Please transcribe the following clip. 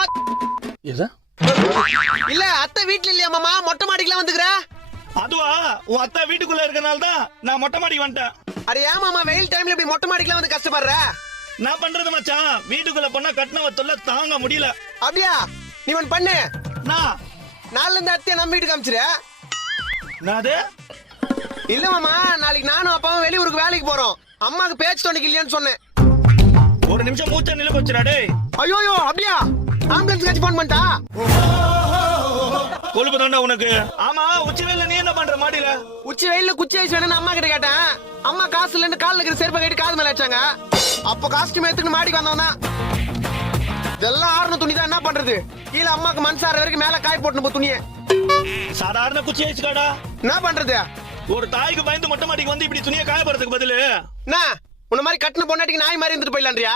அடிச்சாங்க. இல்ல அத்தை வீட்டுல இல்லையா மாமா, மொட்டை மாடிக்கெல்லாம் வந்துக்கிற. அதுவா, உன் அத்தா வீட்டுக்குள்ள இருக்கனால தான் நான் மொட்டை மாடிக்கு வந்துட்டேன். அरे ஏன் மாமா வெயில் டைம்ல இப்படி மொட்டை மாடிக்கெல்லாம் வந்து கஷ்டப்படுற? நான் பண்றது மச்சான், வீட்டுக்குள்ள பொண்ணா கட்டின தொல்லை தாங்க முடியல. அப்படியா? நீ ஒன்னு பண்ணு, நான் நாளைல இருந்து அத்தையை நம்ம வீட்டுக்கு அமிச்சிரு. நாது இல்ல மாமா, நாளைக்கு நானும் அப்பாவும் வெளியூருக்கு வேலைக்கு போறோம். அம்மாக்கு பேச்சு தொண்டைக்கு இல்லையான்னு சொன்னேன். ஒரு நிமிஷம் மூச்சா நில போச்சுடா டேய். ஐயோ அப்படியா? ஆம்புலன்ஸ் கட்சி போன் பண்ணிட்டா? கொழுப்பு தாண்டா உனக்கு. ஆமா, உச்சி வெயில்ல நீ என்ன பண்ற மாடியில? உச்சி வெயில்ல குச்சி ஐஸ் வேணும்னு அம்மா கிட்ட கேட்டேன். அம்மா காசு இல்லன்னு கால்ல இருக்கிற செருப்பை கட்டி காது மேல வச்சாங்க. அப்ப காஸ்டியூம் எடுத்துட்டு மாடிக்கு வந்தவன் தான். இதெல்லாம் ஆறுன துணி தான், என்ன பண்றது? கீழே அம்மாக்கு மண் சார வரைக்கும் மேல காய் போட்டு போ துணியை. சாதாரண குச்சி ஆயிடுச்சுக்காடா. என்ன பண்றது? ஒரு தாய்க்கு பயந்து மொட்டை மாடிக்கு வந்து இப்படி துணியை காயப்படுறதுக்கு பதிலு என்ன உன்ன மாதிரி கட்டின பொண்டாட்டிக்கு நாய் மாதிரி இருந்துட்டு போயிடலான்றியா?